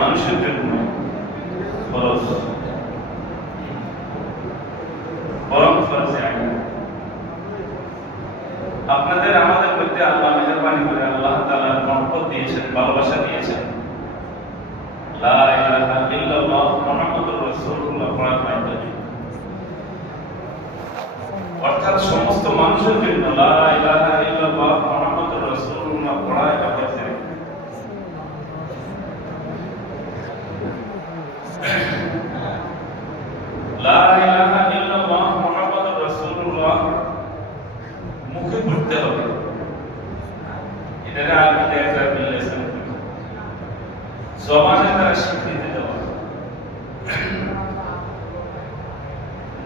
মানুষের জন্য আইন আপনাদের, আমাদের মধ্যে আল্লাহ মেহরবানি করে আল্লাহ তাআলা মহব্বত দিয়েছেন, ভালোবাসা দিয়েছেন। অর্থাৎ সমস্ত মানুষের জন্য লা ইলাহা ইল্লাল্লাহ মুহাম্মাদুর রাসূলুল্লাহ পড়া এটা হয়েছে লা ইলাহা ইল্লাল্লাহ মুহাম্মাদুর রাসূলুল্লাহ। মুখে পড়তে হবে।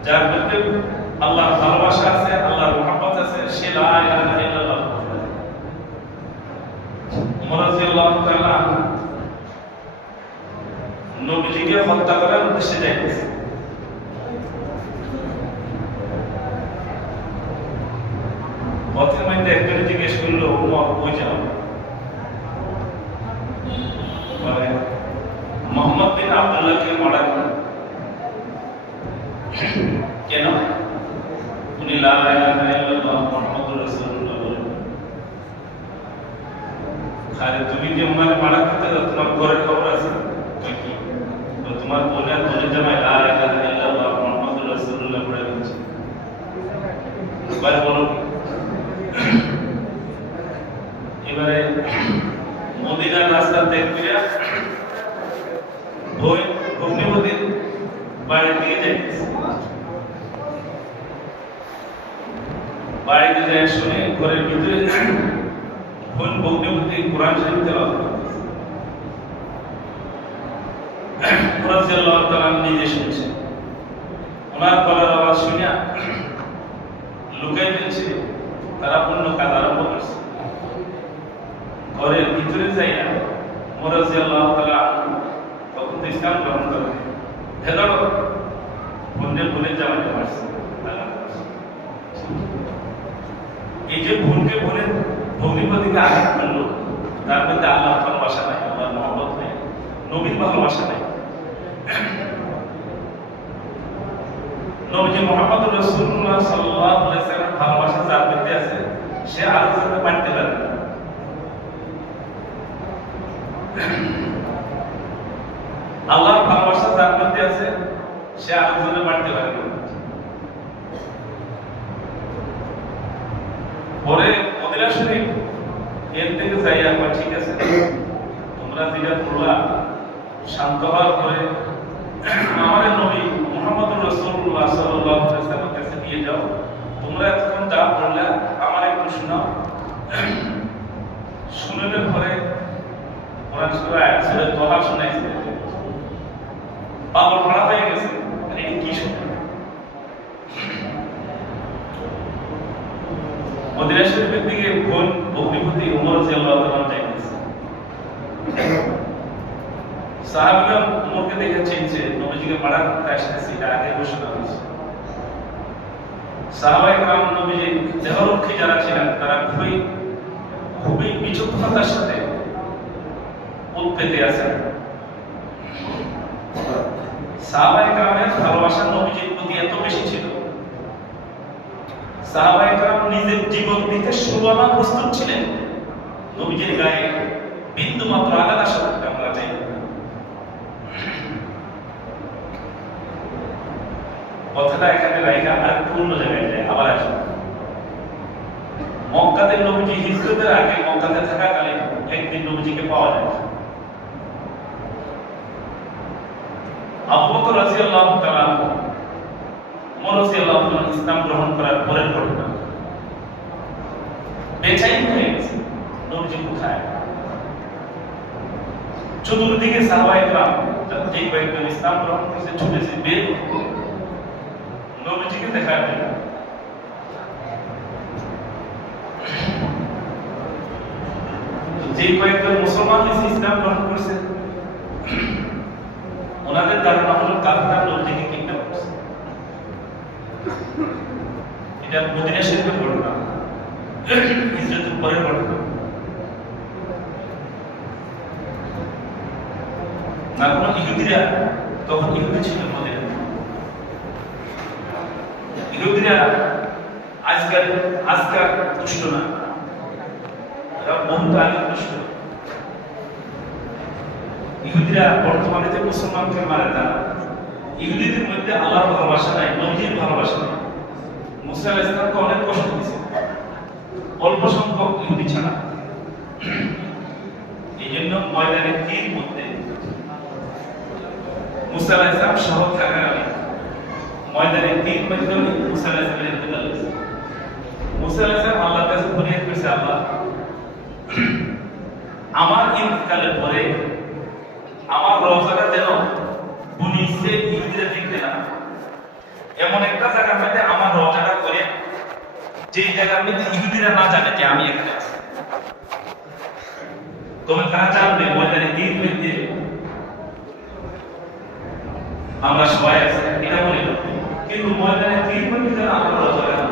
যার মধ্যে আল্লাহর ভালোবাসা আছে, আল্লাহর মহব্বত আছে, সে লা ইলাহা ইল্লাল্লাহ। উমর রাদিয়াল্লাহু হত্যা করার উদ্দেশ্যে যাইতেছে। পথের মধ্যে একজন জিজ্ঞেস করল, উমর, কই যাও? মোহাম্মদ বিন আব্দুল্লাহকে মারা করো কেন? উনি লা ইলাহা খালি তুমি যে উনারে মারা যাও, তোমার ঘরের খবর আছে কই কি তো তোমার বোনের বোনের জামাই লা ইলাহা ইল্লাল্লাহ মুহাম্মাদুর রাসূলুল্লাহ পড়ে গেছে এবার বলো কি? এবারে মদিনার রাস্তা ত্যাগ করিয়া ওই ভগ্নিপতির বাড়ির দিকে যাইতেছে। বাড়িতে যায় শুনে ঘরের ভিতরে কোন ভগ্নিপতি কোরআন শরীফ তেলাওয়াত করতেছে। রাদিয়াল্লাহু তাআলা নিজে শুনছে। ওনার গলার আওয়াজ শুনিয়া লুকাই ফেলছে, তারা অন্য কাজ আরম্ভ করছে। ঘরের ভিতরে যাইয়া মোরাজিয়াল্লাহ তাআলা তখন তো ইসলাম গ্রহণ করে ভেদর বোনের বোনের জামাইতে মারছে এই যে বোনকে বোনের ভগ্নিপতিকে আঘাত করল, তার মধ্যে আল্লাহ ভালোবাসা নাই, আল্লাহর মহব্বত নেই, নবীর ভালোবাসা নেই। নবীজি মোহাম্মদ আলাইহি সাল্লাম ভালোবাসা যার মধ্যে আছে, সে যাতে বাড়তে পারে আল্লাহর ভালোবাসা যার মধ্যে আছে, সে আরও যাতে বাড়তে পারে পরে মদিনা শরীফ, এর থেকে যাই একবার ঠিক আছে, তোমরা যেটা পড়লা শান্ত হওয়ার পরে, আমাদের নবী মোহাম্মদ রসুল্লাহ সাল্লাহ সাল্লামের কাছে নিয়ে যাও তোমরা এতক্ষণ যা পড়লে আমার একটু শোনাও শুনলে পরে কোরআন সূরা আয়াত সূরা তোহা শোনাইছে পাগল পড়া হয়ে গেছে মানে এটা কি শুনবে মদিনা শরীফের দিকে বোন অগ্নিপতি, উমর উমরকে দেখে চিনছে নবীজিকে করতে এটা আগে ঘোষণা হয়েছে। নবীজি দেহরক্ষী যারা ছিলেন, তারা খুবই খুবই বিচক্ষণতার সাথে উৎপেতে আছেন সাহাবায়ে کرامের ভালোবাসা নবীজির প্রতি এত বেশি ছিল সাহাবাহাম নিজের জীবন দিতে সুবানা প্রস্তুত ছিলেন। নবীজির গায়ে বিন্দু মাত্র আঘাত আসা থাকতে আমরা চাই কথাটা এখানে রাইখা আর অন্য জায়গায় যায়। আবার আসবে মক্কাতে নবীজি হিজরতের আগে মক্কাতে থাকাকালীন একদিন নবীজিকে পাওয়া যায়। আবু বকর রাদিয়াল্লাহু তাআলা ওমর রাদিয়াল্লাহু ইসলাম গ্রহণ করার পরের ঘটনা। বেচাইন হয়ে গেছে কোথায়? চতুর্দিকে যে কয়েকজন ইসলাম গ্রহণ করেছে ছুটেছে বের দেখার জন্য। যে কয়েকজন মুসলমান ইসলাম গ্রহণ করেছে, ওনাদের ধারণা হলো এটা মদিনা শরীফের ঘটনা হিজরতের পরের ঘটনা না, কোনো ইহুদিরা, তখন ইহুদি ছিল মদিনা। ইহুদিরা আজকাল আজকাল দুষ্ট না। এরা বহুত দুষ্ট। ইহুদিরা বর্তমানে যে মুসলমানকে মারে না, ইহুদিদের মধ্যে আল্লাহর ভালোবাসা নাই, নবীজির ভালোবাসা নাই। মুসা আলাইহিস সালামকে অনেক কষ্ট দিয়েছে। অল্প সংখ্যক ইহুদি ছাড়া। এই জন্য ময়দানের তীর মধ্যে মুসা আলাইহিস সালাম শহর থাকাকালীন ময়দানে তিন মধ্যে মুসা আলাইহিস সালামের ইন্তেকাল হয়েছে। মুসা আল্লাহর কাছে ফরিয়াদ করেছে আল্লাহ, আমার ইন্তেকালের পরে আমার রওজাটা যেন বনি ইসরাইল ইহুদিরা দেখতে না এমন একটা জায়গার মধ্যে আমার রওজাটা করে যে জায়গার মধ্যে ইহুদিরা না জানে যে আমি এখানে আছি। তবে তারা জানবে, ময়দানে তীর মধ্যে আমরা সবাই আছি। এটা বলি কিন্তু ময়দানে তীর মধ্যে আমরা না।